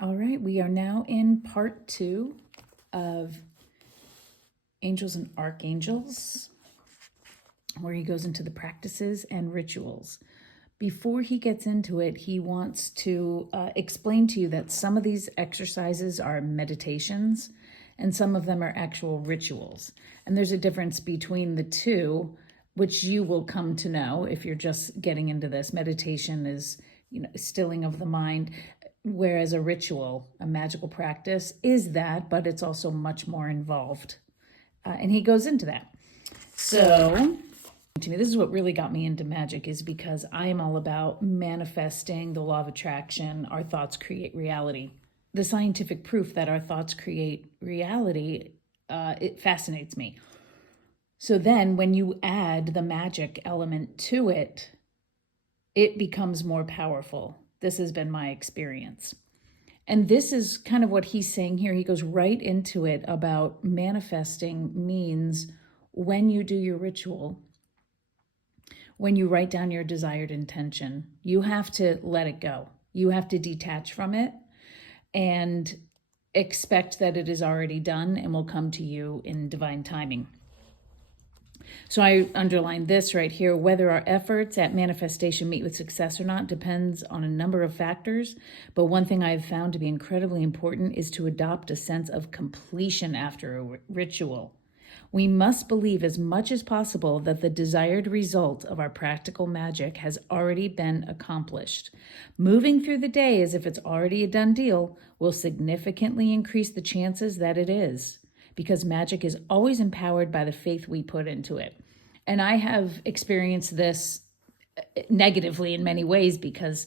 All right, we are now in part 2 of Angels and Archangels, where he goes into the practices and rituals. Before he gets into it, he wants to explain to you that some of these exercises are meditations and some of them are actual rituals. And there's a difference between the two, which you will come to know if you're just getting into this. Meditation is, stilling of the mind, whereas a ritual, a magical practice, is that, but it's also much more involved. And he goes into that. So, to me, this is what really got me into magic, is because I am all about manifesting the law of attraction. Our thoughts create reality. The scientific proof that our thoughts create reality, it fascinates me. So then when you add the magic element to it, it becomes more powerful. This has been my experience. And this is kind of what he's saying here. He goes right into it about manifesting means when you do your ritual, when you write down your desired intention, you have to let it go. You have to detach from it and expect that it is already done and will come to you in divine timing. So I underlined this right here. Whether our efforts at manifestation meet with success or not depends on a number of factors. But one thing I've found to be incredibly important is to adopt a sense of completion after a ritual. We must believe as much as possible that the desired result of our practical magic has already been accomplished. Moving through the day as if it's already a done deal will significantly increase the chances that it is, because magic is always empowered by the faith we put into it. And I have experienced this negatively in many ways, because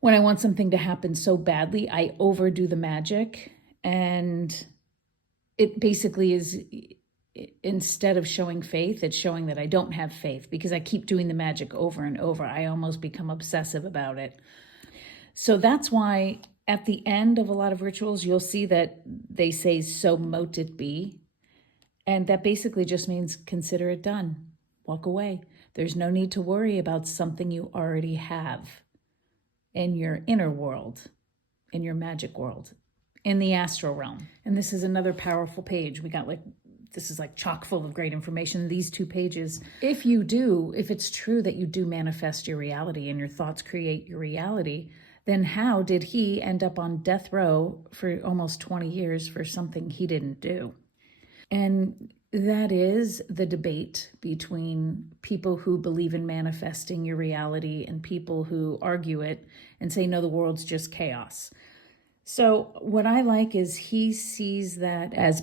when I want something to happen so badly, I overdo the magic, and it basically is, instead of showing faith, it's showing that I don't have faith, because I keep doing the magic over and over. I almost become obsessive about it. So that's why at the end of a lot of rituals, you'll see that they say, so mote it be. And that basically just means consider it done. Walk away. There's no need to worry about something you already have in your inner world, in your magic world, in the astral realm. And this is another powerful page. This is like chock full of great information. These 2 pages, if it's true that you do manifest your reality and your thoughts create your reality, then how did he end up on death row for almost 20 years for something he didn't do? And that is the debate between people who believe in manifesting your reality and people who argue it and say, no, the world's just chaos. So what I like is he sees that as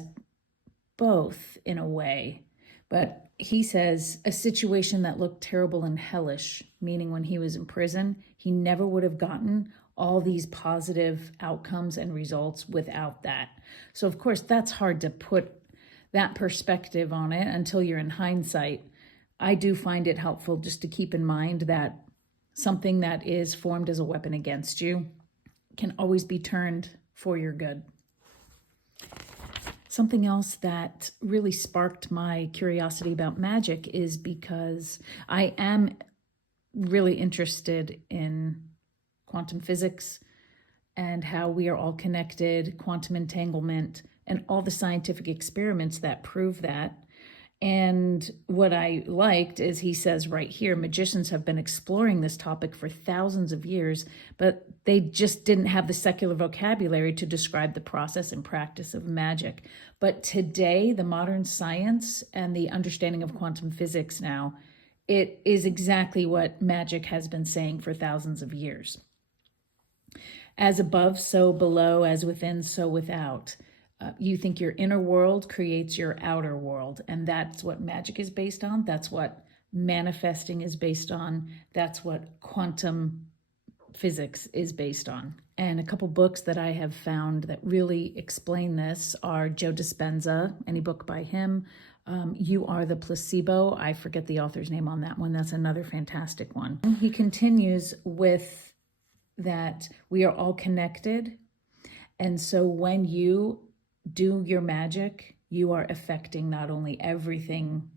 both in a way, but he says a situation that looked terrible and hellish, meaning when he was in prison, he never would have gotten all these positive outcomes and results without that. So of course, that's hard to put that perspective on it until you're in hindsight. I do find it helpful just to keep in mind that something that is formed as a weapon against you can always be turned for your good. Something else that really sparked my curiosity about magic is because I am really interested in quantum physics and how we are all connected, quantum entanglement, and all the scientific experiments that prove that. And what I liked is he says right here, magicians have been exploring this topic for thousands of years, but they just didn't have the secular vocabulary to describe the process and practice of magic. But today, the modern science and the understanding of quantum physics now, it is exactly what magic has been saying for thousands of years. As above, so below, as within, so without. You think your inner world creates your outer world, and that's what magic is based on. That's what manifesting is based on. That's what quantum physics is based on. And a couple books that I have found that really explain this are Joe Dispenza, any book by him. You Are the Placebo. I forget the author's name on that one. That's another fantastic one. He continues with that we are all connected. And so when you do your magic, you are affecting not only everything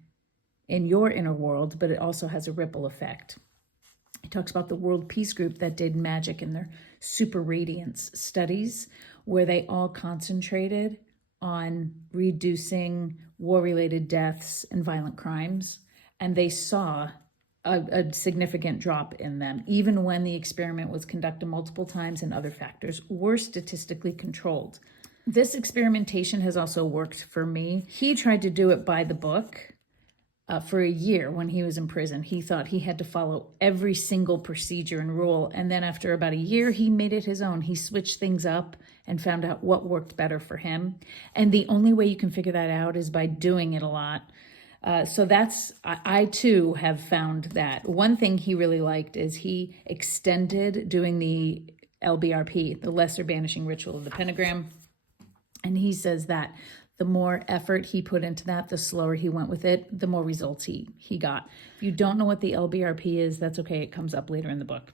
in your inner world, but it also has a ripple effect. He talks about the World Peace Group that did Magick in their super radiance studies, where they all concentrated on reducing war-related deaths and violent crimes. And they saw a significant drop in them, even when the experiment was conducted multiple times and other factors were statistically controlled. This experimentation has also worked for me. He tried to do it by the book for a year when he was in prison. He thought he had to follow every single procedure and rule. And then after about a year, he made it his own. He switched things up and found out what worked better for him. And the only way you can figure that out is by doing it a lot. So I too have found that. One thing he really liked is he extended doing the LBRP, the Lesser Banishing Ritual of the Pentagram. And he says that the more effort he put into that, the slower he went with it, the more results he got. If you don't know what the LBRP is, that's okay. It comes up later in the book.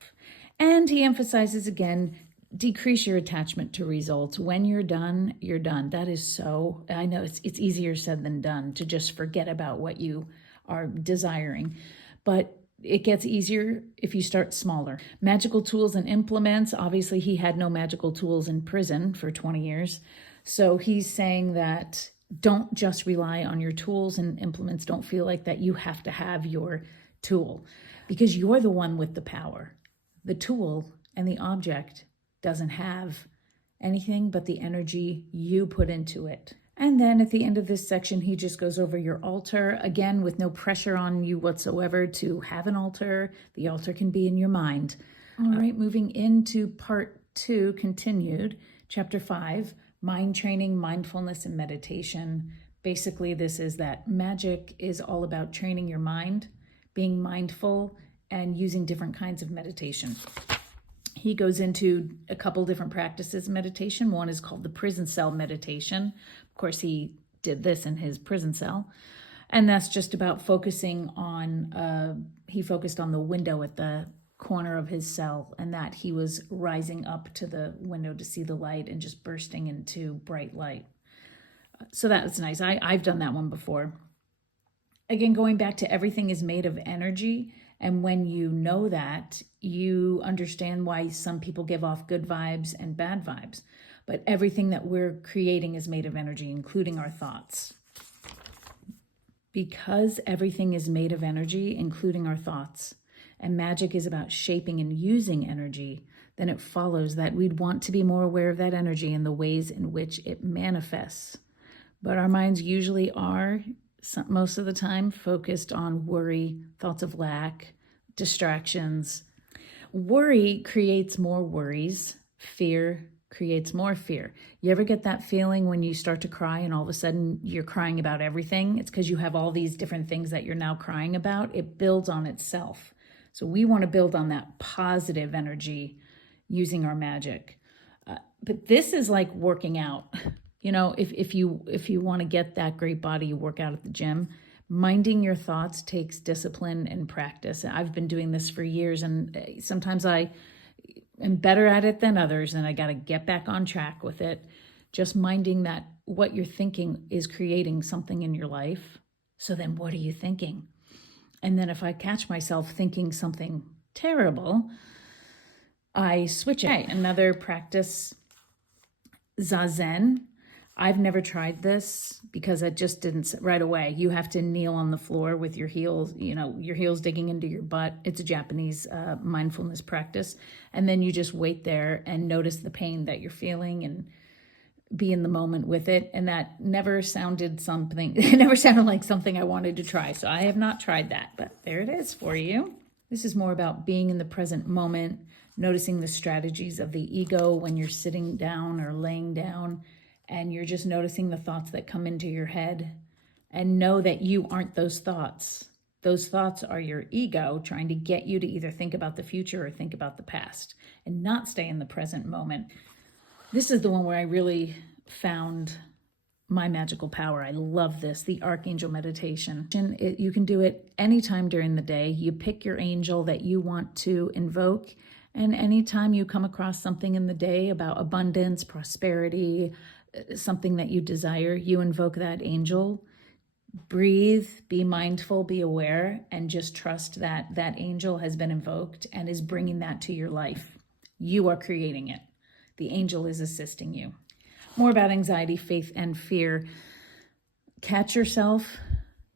And he emphasizes again, decrease your attachment to results. When you're done, you're done. That is so, I know it's easier said than done to just forget about what you are desiring. But it gets easier if you start smaller. Magical tools and implements. Obviously, he had no magical tools in prison for 20 years. So he's saying that don't just rely on your tools and implements. Don't feel like that you have to have your tool because you're the one with the power. The tool and the object doesn't have anything but the energy you put into it. And then at the end of this section, he just goes over your altar, again, with no pressure on you whatsoever to have an altar. The altar can be in your mind. All right, moving into part 2, continued, chapter 5, mind training, mindfulness, and meditation. Basically, this is that Magick is all about training your mind, being mindful, and using different kinds of meditation. He goes into a couple different practices of meditation. One is called the prison cell meditation. Of course, he did this in his prison cell. And that's just about focusing on, he focused on the window at the corner of his cell, and that he was rising up to the window to see the light and just bursting into bright light. So that was nice. I've done that one before. Again, going back to everything is made of energy. And when you know that, you understand why some people give off good vibes and bad vibes. But everything that we're creating is made of energy, including our thoughts. Because everything is made of energy, including our thoughts, and Magick is about shaping and using energy, then it follows that we'd want to be more aware of that energy and the ways in which it manifests. But our minds usually are, most of the time, focused on worry, thoughts of lack, distractions. Worry creates more worries. Fear creates more fear. You ever get that feeling when you start to cry and all of a sudden you're crying about everything? It's because you have all these different things that you're now crying about. It builds on itself. So we want to build on that positive energy using our Magick. But this is like working out. You know, if you want to get that great body, you work out at the gym. Minding your thoughts takes discipline and practice. I've been doing this for years, and sometimes I am better at it than others, and I got to get back on track with it. Just minding that what you're thinking is creating something in your life. So then what are you thinking? And then if I catch myself thinking something terrible, I switch it. Another practice, Zazen. I've never tried this because it just didn't right away. You have to kneel on the floor with your heels, your heels digging into your butt. It's a Japanese mindfulness practice. And then you just wait there and notice the pain that you're feeling and be in the moment with it. And that never sounded like something I wanted to try. So I have not tried that, but there it is for you. This is more about being in the present moment, noticing the strategies of the ego when you're sitting down or laying down, and you're just noticing the thoughts that come into your head, and know that you aren't those thoughts. Those thoughts are your ego trying to get you to either think about the future or think about the past and not stay in the present moment. This is the one where I really found my magical power. I love this, the Archangel meditation. You can do it anytime during the day. You pick your angel that you want to invoke, and anytime you come across something in the day about abundance, prosperity, something that you desire, you invoke that angel. Breathe, be mindful, be aware, and just trust that that angel has been invoked and is bringing that to your life. You are creating it. The angel is assisting you. More about anxiety, faith, and fear. Catch yourself,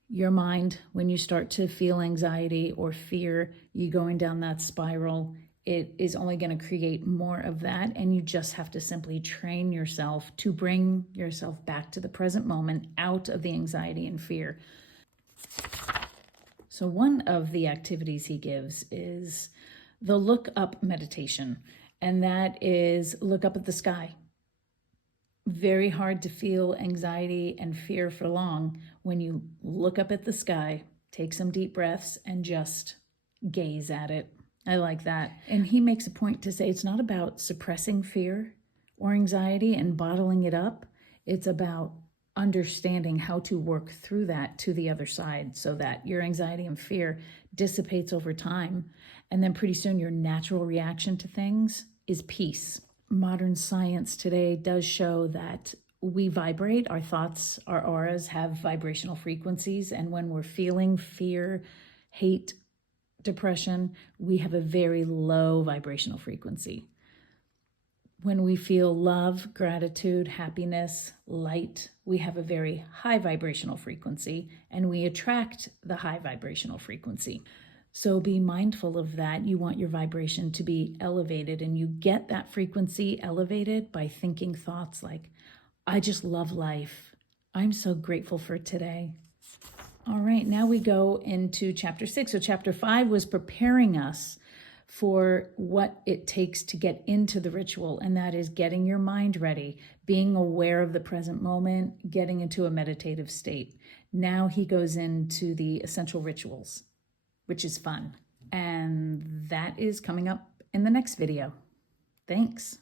your mind, when you start to feel anxiety or fear, you going down that spiral. It is only going to create more of that, and you just have to simply train yourself to bring yourself back to the present moment, out of the anxiety and fear. So one of the activities he gives is the look up meditation, and that is look up at the sky. Very hard to feel anxiety and fear for long when you look up at the sky, take some deep breaths, and just gaze at it. I like that. And he makes a point to say it's not about suppressing fear or anxiety and bottling it up. It's about understanding how to work through that to the other side so that your anxiety and fear dissipates over time. And then pretty soon your natural reaction to things is peace. Modern science today does show that we vibrate. Our thoughts, our auras have vibrational frequencies. And when we're feeling fear, hate, depression, we have a very low vibrational frequency. When we feel love, gratitude, happiness, light, we have a very high vibrational frequency, and we attract the high vibrational frequency. So be mindful of that. You want your vibration to be elevated, and you get that frequency elevated by thinking thoughts like, I just love life. I'm so grateful for today. All right, now we go into chapter 6. So chapter 5 was preparing us for what it takes to get into the ritual, and that is getting your mind ready, being aware of the present moment, getting into a meditative state. Now he goes into the essential rituals, which is fun. And that is coming up in the next video. Thanks.